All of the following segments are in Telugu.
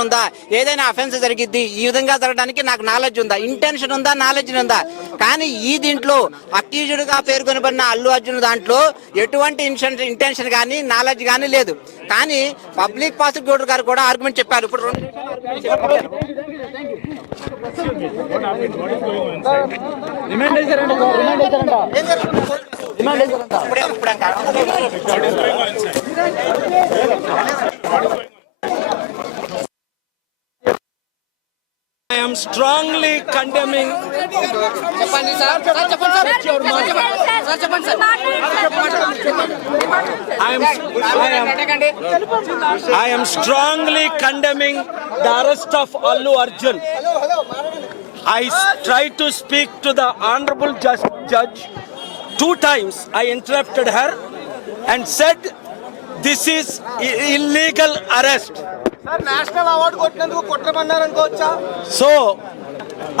ఉందా? ఏదైనా అఫెన్స్ జరిగిద్ది ఈ విధంగా జరగడానికి నాకు నాలెడ్జ్ ఉందా, ఇంటెన్షన్ ఉందా, నాలెడ్జ్ ఉందా? కానీ ఈ దీంట్లో అక్యూజ్డ్ గా పేర్కొనబడిన అల్లు అర్జున్ దాంట్లో ఎటువంటి ఇంటెన్షన్ కానీ నాలెడ్జ్ కానీ లేదు. కానీ పబ్లిక్ ప్రాసిక్యూటర్ గారు కూడా ఆర్గ్యుమెంట్ చెప్పారు. ఇప్పుడు I am strongly condemning. I am strongly condemning the arrest of Allu Arjun. I tried to speak to the honorable judge. 2 times I interrupted her and said this is illegal arrest. National award కొట్టినందుకు కుట్రమన్నారు అనుకోవచ్చా? So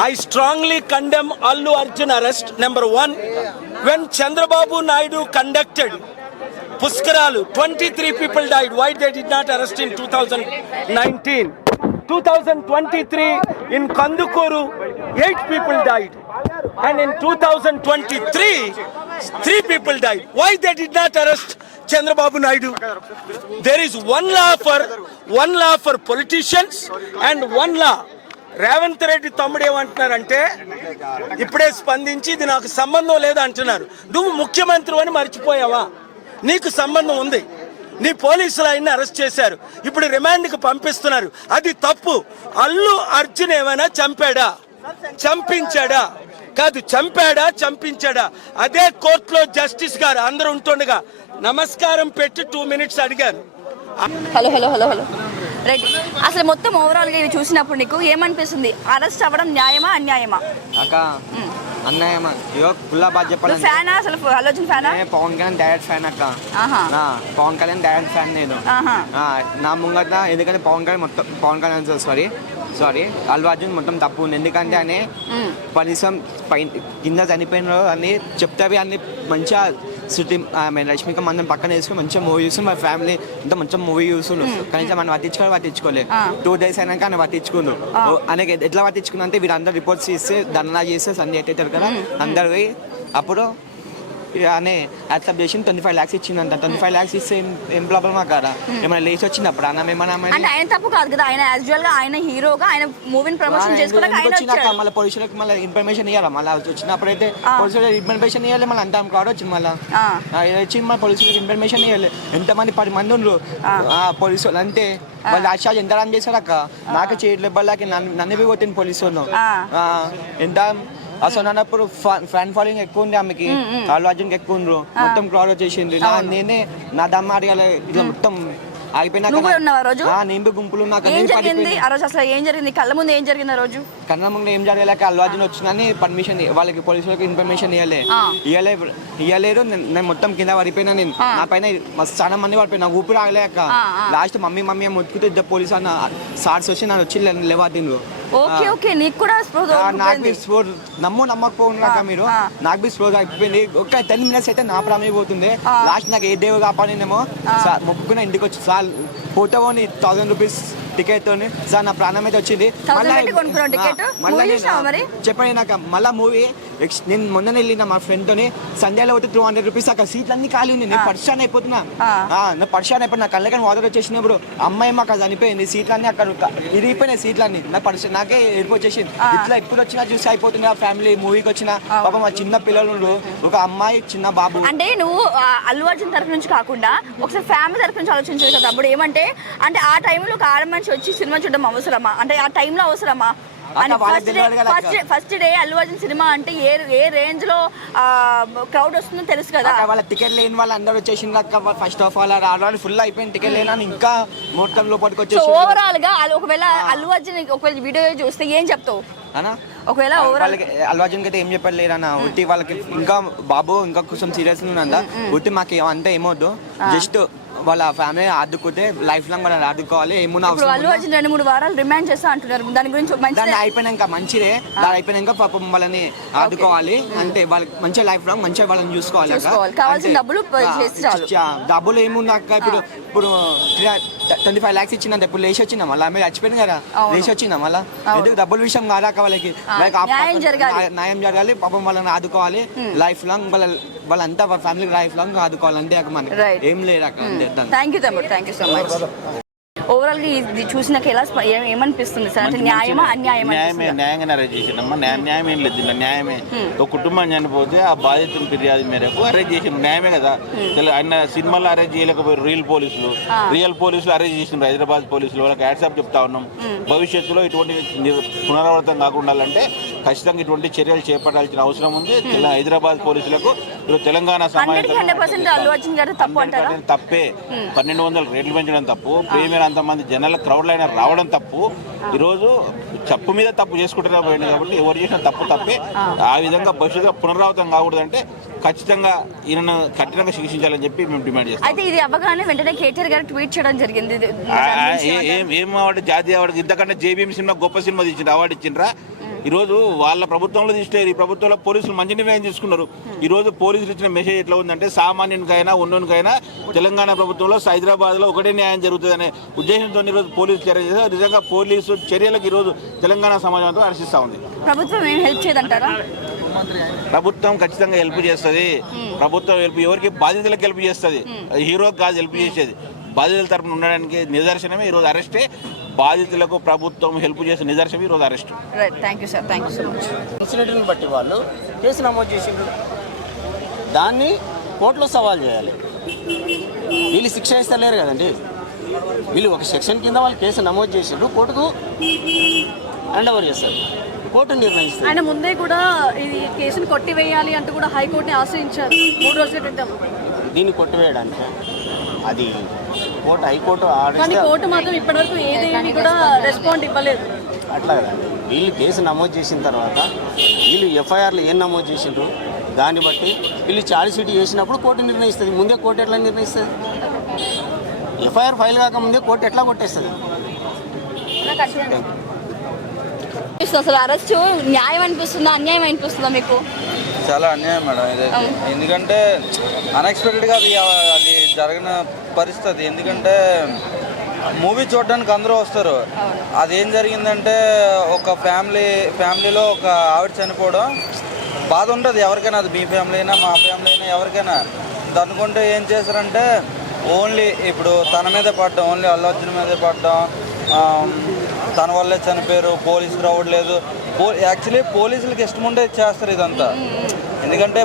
I strongly condemn Allu Arjun arrest. Number 1, when Chandrababu Naidu conducted Puskaralu, 23 people died. Why they did not arrest in 2019? 2023 in Kandukuru, 8 people died. And in 2023, 3 people died. Why they did not arrest Chandrababu Naidu? There is one law for politicians and one law. Revanth Reddy తమ్ముడు ఏమంటున్నారంటే ఇప్పుడే స్పందించి ఇది నాకు సంబంధం లేదు అంటున్నారు. నువ్వు ముఖ్యమంత్రి అని మర్చిపోయావా? నీకు సంబంధం ఉంది. నీ పోలీసులు ఆయన్ని అరెస్ట్ చేశారు, ఇప్పుడు రిమాండ్కి పంపిస్తున్నారు. అది తప్పు. అల్లు అర్జున్ ఏమైనా చంపాడా, చంపించాడా? కాదు, చంపాడా, చంపించాడా? అదే కోర్టులో జస్టిస్ గారు అందరూ ఉంటుండగా నమస్కారం పెట్టి 2 minutes అడిగారు. హలో రెడ్డి, అసలు మొత్తం ఓవరాల్గా ఇవి చూసినప్పుడు నీకు ఏమనిపిస్తుంది? అరెస్ట్ అవ్వడం న్యాయమా అన్యాయమా? అక్క అన్యాయమా? ఫుల్ బాగా చెప్పాలి. ఫ్యానా అసలు అల్లు అర్జున్ ఫ్యానా? పవన్ కళ్యాణ్ డైరెక్ట్ ఫ్యాన్ అక్క. పవన్ కళ్యాణ్ డైరెక్ట్ ఫ్యాన్ నేను. నా ముంగట ఎందుకంటే పవన్ కళ్యాణ్ సారీ అల్లు అర్జున్ మొత్తం తప్పు ఉంది. ఎందుకంటే అని కనీసం కింద చనిపోయిన అన్ని చెప్తావి అన్ని మంచిగా రష్మిక మనం పక్కన వేసుకుని మంచిగా మూవీ చూసుకుని మా ఫ్యామిలీ ఇంత మంచిగా మూవీ చూస్తుండ్రు. కనీసం మనం పట్టించుకోలేదు. 2 days అయినాక ఆయన పట్టించుకుండు. ఆయనకి ఎట్లా పట్టించుకుంది అంటే వీరందరూ రిపోర్ట్స్ ఇస్తే ధర్నా చేస్తే సంజయ్ అవుతారు కదా అందరు పోయి అప్పుడు అనే యాక్సెప్ట్ చేసి 25 lakhs ఇచ్చిందంట. 25 lakhs ఇస్తే ఏం ప్రాబ్లమ్ కాదా? ఏమైనా లేచి వచ్చింది అప్పుడు అన్న ఏమన్నా ఆయన తప్పు కాదు కదా. ఆయన యాక్చువల్ గా ఆయన హీరోగా ఆయన మూవీని ప్రమోషన్ చేసుకోవడానికి మళ్ళీ పోలీసులకు మళ్ళీ ఇన్ఫర్మేషన్ ఇవ్వాలి. మళ్ళీ వచ్చినప్పుడు అయితే పోలీసులకు ఇన్ఫర్మేషన్ ఇవ్వాలి. మళ్ళీ అంతా కాడ వచ్చింది. మళ్ళీ వచ్చింది మళ్ళీ పోలీసులకు ఇన్ఫర్మేషన్ ఇవ్వాలి. ఎంతమంది 10 మంది ఉండ్రు పోలీసు అంటే వాళ్ళు రాష్ట్రాలు ఎంత రన్ చేశారు అక్క. నాకే చేయట్లేదు వాళ్ళకి నన్ను కొట్టింది పోలీసు వాళ్ళు. ఎంత అసలు అన్నప్పుడు ఫ్యాన్ ఫాలోయింగ్ ఎక్కువ ఉంది ఆమెకి. అల్లు అర్జున్కి ఎక్కువ ఉండ్రు. మొత్తం క్రౌడ్ వచ్చేసింది. నేనే నా దమ్మ అడగాలి ఇట్లా మొత్తం ఆగిపోయినాక నేను గుంపులు ఏం జరిగింది? కళ్ళ ముందు ఏం జరిగింది? రోజు కళ్ళ ముందు ఏం జరగలేక అల్లు అర్జున్ వచ్చిందని పర్మిషన్ వాళ్ళకి పోలీసులకు ఇన్ఫర్మేషన్ ఇవ్వలేదు. నేను మొత్తం కింద పడిపోయినా. నేను నా పైన చాలా మంది పడిపోయినా. ఊపిరి ఆగలేక లాస్ట్ మమ్మీ మొత్తుకుతే ఇద్దరు పోలీసు అన్న సార్స్ వచ్చి నన్ను వచ్చి లేవాదిండ్రు. నమ్మకపోయినాక మీరు నాకు బి స్లో అయిపోయింది. ఒక 10 minutes అయితే నా ప్రాణం పోతుంది. లాస్ట్ నాకు ఏ దేవుడు కాపాడినేమో మొక్కుకున్న ఇంటికి వచ్చి సార్ పోతే 1000 rupees టికెట్ తోని సార్ నా ప్రాణం అయితే వచ్చింది. చెప్పండి నాకు మళ్ళీ మూవీ నేను మొన్న వెళ్ళిన మా ఫ్రెండ్ తోని సంధ్యాలో పోతే 200 rupees అక్కడ సీట్లు అన్ని ఖాళీ ఉంది. నేను పరిశాన్ అయిపోతున్నా. నా కళ్ళకని వాటర్ వచ్చేసినప్పుడు అమ్మాయి మాకు చనిపోయింది. సీట్లు అన్ని అక్కడ ఇరిగిపోయినాయి. సీట్లు అన్ని నాకే ఏడుపు వచ్చేసింది. ఇట్లా ఎప్పుడు వచ్చినా చూసి అయిపోతుంది. ఆ ఫ్యామిలీ మూవీకి వచ్చిన పాప మా చిన్న పిల్లలు ఒక అమ్మాయి చిన్న బాబు. అంటే నువ్వు అల్లు అర్జున్ తరఫు నుంచి కాకుండా ఒకసారి ఫ్యామిలీ తరఫు నుంచి ఆలోచించవచ్చు కదా. అప్పుడు ఏమంటే అంటే ఆ టైంలో ఒక ఆడ మనిషి వచ్చి సినిమా చూడడం అవసరమా? అంటే ఆ టైంలో అవసరమా? First day Allu Arjun cinema అంటే ఏ రేంజ్ లో క్రౌడ్ వస్తుందో తెలుసు కదా. వాళ్ళ టికెట్ లేని వాళ్ళు అందరూ వచ్చేసింది. ఫస్ట్ ఆఫ్ ఆల్ ఫుల్ అయిపోయింది. టికెట్ లేని ఇంకా మొత్తం లోపలికి వచ్చేసి ఓవరాల్ గా ఒకవేళ అల్లు అర్జున్ ఒకవేళ వీడియో చూస్తే ఏం చెప్తావు? ఒకవేళ అల్లు అర్జున్ అయితే ఏం చెప్పలేరు అన్న. ఉట్టి వాళ్ళకి ఇంకా బాబు ఇంకా కొంచెం సీరియస్ ఉందా. ఉట్టి మాకు అంతా ఏమవుద్దు. జస్ట్ వాళ్ళ ఫ్యామిలీ ఆదుకుంటే లైఫ్ లాంగ్ వాళ్ళని ఆదుకోవాలి. ఏమున్నా ఇప్పుడు అల్లు అర్జున్ 2-3 వారాలు రిమాండ్ చేస్తా అంటున్నారు. దాని గురించి దాన్ని అయిపోయినాక మంచిదే, దాని అయిపోయినాక పాపం వాళ్ళని ఆదుకోవాలి. అంటే వాళ్ళకి మంచిగా లైఫ్ లాంగ్ మంచిగా వాళ్ళని చూసుకోవాలి. కావాల్సిన డబ్బులు ఏముంది అక్క, ఇప్పుడు 25 lakhs ఇచ్చిందంటే ఇప్పుడు లేచి వచ్చిందా మళ్ళీ ఆమె చచ్చిపోయింది కదా, లేచి వచ్చిందా మళ్ళీ ఎందుకు డబ్బుల విషయం కాదాక వాళ్ళకి న్యాయం జరగాలి. పాపం వాళ్ళని ఆదుకోవాలి లైఫ్ లాంగ్, వాళ్ళంతా ఫ్యామిలీ లైఫ్ లాంగ్ ఆదుకోవాలి. అంతే అక్క మనకి ఏం లేదు అక్క. థ్యాంక్ యూ తమ్ముడు, thank you so much. Overall గా ఇది చూసినాక ఎలా ఏమనిపిస్తుంది సార్? అంటే న్యాయమా అన్యాయమా? న్యాయంగా అరెస్ట్ చేసినమ్మా. న్యాయం ఏం లేదు దీంట్లో, న్యాయమే. ఒక కుటుంబం చనిపోతే ఆ బాధితుల ఫిర్యాదు మేరకు అరెస్ట్ చేసిన న్యాయమే కదా. ఆయన సినిమాలో అరెస్ట్ చేయలేకపోయారు రియల్ పోలీసులు అరెస్ట్ చేసినారు. హైదరాబాద్ పోలీసులు వాళ్ళకి హ్యాట్సాప్ చెప్తా ఉన్నాం. భవిష్యత్తులో ఇటువంటి పునరావృతం కాకుండా అంటే ఖచ్చితంగా ఇటువంటి చర్యలు చేపట్టాల్సిన అవసరం ఉంది. హైదరాబాద్ పోలీసులకు తెలంగాణ సమాజం తప్పే. 1200 రేట్లు పెంచడం తప్పు, ప్రేమేర అంతమంది జనాల క్రౌడ్లు అయినా రావడం తప్పు. ఈరోజు తప్పు మీద తప్పు చేసుకుంటున్నా పోయింది కాబట్టి ఎవరు చేసిన తప్పే. ఆ విధంగా భవిష్యత్తులో పునరావృతం కాకూడదంటే ఖచ్చితంగా ఈయనను కఠినంగా శిక్షించాలని చెప్పి మేము డిమాండ్ చేస్తాం. అయితే ఇది అవ్వగానే వెంటనే కేటీఆర్ గారు ట్వీట్ చేయడం జరిగింది. ఏం అవార్డు? జాతీయ అవార్డు. ఇంతకంటే జేబీఎం సినిమా గొప్ప సినిమా తీసిండ్రు, అవార్డు ఇచ్చిండ్రా? ఈరోజు వాళ్ళ ప్రభుత్వంలో తీసుకోరు, ఈ ప్రభుత్వంలో పోలీసులు మంచి నిర్ణయం తీసుకున్నారు. ఈరోజు పోలీసులు ఇచ్చిన మెసేజ్ ఎట్లా ఉందంటే సామాన్యునికైనా ఉన్నోనికైనా తెలంగాణ ప్రభుత్వంలో హైదరాబాద్లో ఒకటే న్యాయం జరుగుతుందనే ఉద్దేశంతో ఈరోజు పోలీసు చర్య చేశారు. నిజంగా పోలీసు చర్యలకు ఈరోజు తెలంగాణ సమాజంతో హర్షిస్తూ ఉంది. ప్రభుత్వం ఏం హెల్ప్ చేయదంటారా? ప్రభుత్వం ఖచ్చితంగా హెల్ప్ చేస్తుంది. ప్రభుత్వం హెల్ప్ ఎవరికి? బాధితులకు హెల్ప్ చేస్తుంది, హీరోకి కాదు హెల్ప్ చేసేది. బాధితుల తరపున ఉండడానికి నిదర్శనమే ఈరోజు అరెస్టే. బాధితులకు ప్రభుత్వం హెల్ప్ చేసే నిదర్శనం ఈరోజు అరెస్ట్. ఇన్సిడెంట్ని బట్టి వాళ్ళు కేసు నమోదు చేసిండ్రు, దాన్ని కోర్టులో సవాల్ చేయాలి. వీళ్ళు శిక్ష ఇస్తలేరు కదండి, వీళ్ళు ఒక సెక్షన్ కింద వాళ్ళు కేసు నమోదు చేసిండ్రు, కోర్టుకు హ్యాండ్ ఓవర్ చేస్తారు, కోర్టు నిర్ణయిస్తారు. ఆయన ముందే కూడా ఈ కేసును కొట్టివేయాలి అంటూ కూడా హైకోర్టుని ఆశ్రయించారు 3 రోజుల క్రితం. దీన్ని కొట్టివేయడానికి అది హైకోర్టు కానీ కోర్టు మాత్రం ఇప్పటివరకు ఏదేమి కూడా రెస్పాండ్ ఇవ్వలేదు. అట్లా కదండి, వీళ్ళు కేసు నమోదు చేసిన తర్వాత వీళ్ళు ఎఫ్ఐఆర్లు ఏం నమోదు చేసిండ్రు దాన్ని బట్టి వీళ్ళు ఛార్జ్ షీట్ చేసినప్పుడు కోర్టు నిర్ణయిస్తుంది. ముందే కోర్టు ఎట్లా నిర్ణయిస్తుంది? ఎఫ్ఐఆర్ ఫైల్ కాకముందే కోర్టు ఎట్లా కొట్టేస్తుంది? అసలు అరెస్ట్ న్యాయం అనిపిస్తుందా అన్యాయం అనిపిస్తుందా మీకు? చాలా అన్యాయం మేడం ఇదైతే. ఎందుకంటే అన్ఎక్స్పెక్టెడ్గా అది జరగిన పరిస్థితి. ఎందుకంటే మూవీ చూడడానికి అందరూ వస్తారు. అదేం జరిగిందంటే ఒక ఫ్యామిలీలో ఒక ఆవిడ చనిపోవడం బాధ ఉంటుంది ఎవరికైనా, అది మీ ఫ్యామిలీ అయినా మా ఫ్యామిలీ అయినా ఎవరికైనా. అనుకుంటే ఏం చేశారంటే ఓన్లీ ఇప్పుడు తన మీదే పడ్డం, ఓన్లీ అల్లు అర్జున్ మీదే పడ్డం, తన వల్లే చనిపోయారు, పోలీసులు రావట్లేదు. యాక్చువల్లీ పోలీసులకు ఇష్టం ఉండే చేస్తారు ఇదంతా. ఎందుకంటే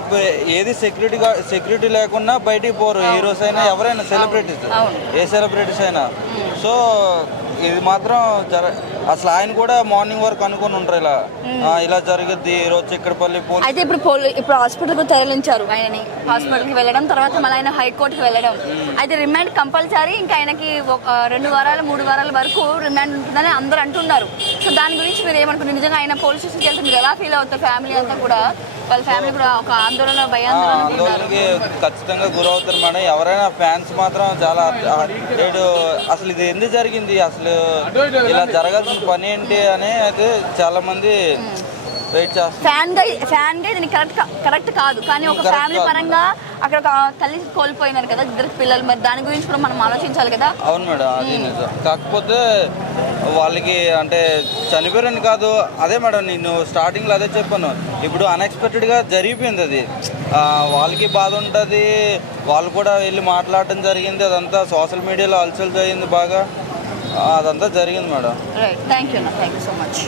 ఏది సెక్యూరిటీ లేకుండా బయటికి పోరు హీరోస్ అయినా ఎవరైనా, సెలబ్రిటీస్, ఏ సెలబ్రిటీస్ అయినా. సో ఇది మాత్రం అసలు ఆయన కూడా మార్నింగ్ వరకు అనుకుని ఉంటారు ఇలా జరుగుద్ది ఈరోజు చిక్కడపల్లి. అయితే ఇప్పుడు హాస్పిటల్కి తరలించారు ఆయనని, హాస్పిటల్కి వెళ్ళడం తర్వాత మళ్ళీ ఆయన హైకోర్టుకి వెళ్ళడం. అయితే రిమాండ్ కంపల్సరీ, ఇంకా ఆయనకి 2 వారాలు 3 వారాల వరకు రిమాండ్ ఉంటుందని అందరూ అంటున్నారు. సో దాని గురించి మీరు ఏమనుకుంటున్నారు? నిజంగా ఆయన పోలీస్ స్టేషన్కి వెళ్తే మీరు ఎలా ఫీల్ అవుతారు? ఫ్యామిలీ అంతా కూడా, వాళ్ళ ఫ్యామిలీ కూడా ఒక ఆందోళనకి ఖచ్చితంగా గురవుతారు మేడం. ఎవరైనా ఫ్యాన్స్ మాత్రం చాలా అసలు ఇది ఎందుకు జరిగింది, అసలు ఇలా జరగాల్సిన పని ఏంటి అని అయితే చాలా మంది వెయిట్ చేస్తారు. ఫ్యాన్ గా ఇది కరెక్ట్ కాదు, కానీ ఒక ఫ్యామిలీ పరంగా అక్కడ ఒక తల్లి కోల్పోయినారు కదా, 2 పిల్లలు. మరి దాని గురించి కూడా మనం ఆలోచించాలి కదా. అవును మేడం, అది నిజం. కాకపోతే వాళ్ళకి అంటే చనిపోయారని కాదు, అదే మేడం నేను స్టార్టింగ్లో అదే చెప్పాను. ఇప్పుడు అన్ఎక్స్పెక్టెడ్గా జరిగిపోయింది అది. వాళ్ళకి బాధ ఉంటుంది, వాళ్ళు కూడా వెళ్ళి మాట్లాడటం జరిగింది. అదంతా సోషల్ మీడియాలో అలసలు జరిగింది బాగా, అదంతా జరిగింది madam. Thank you so much.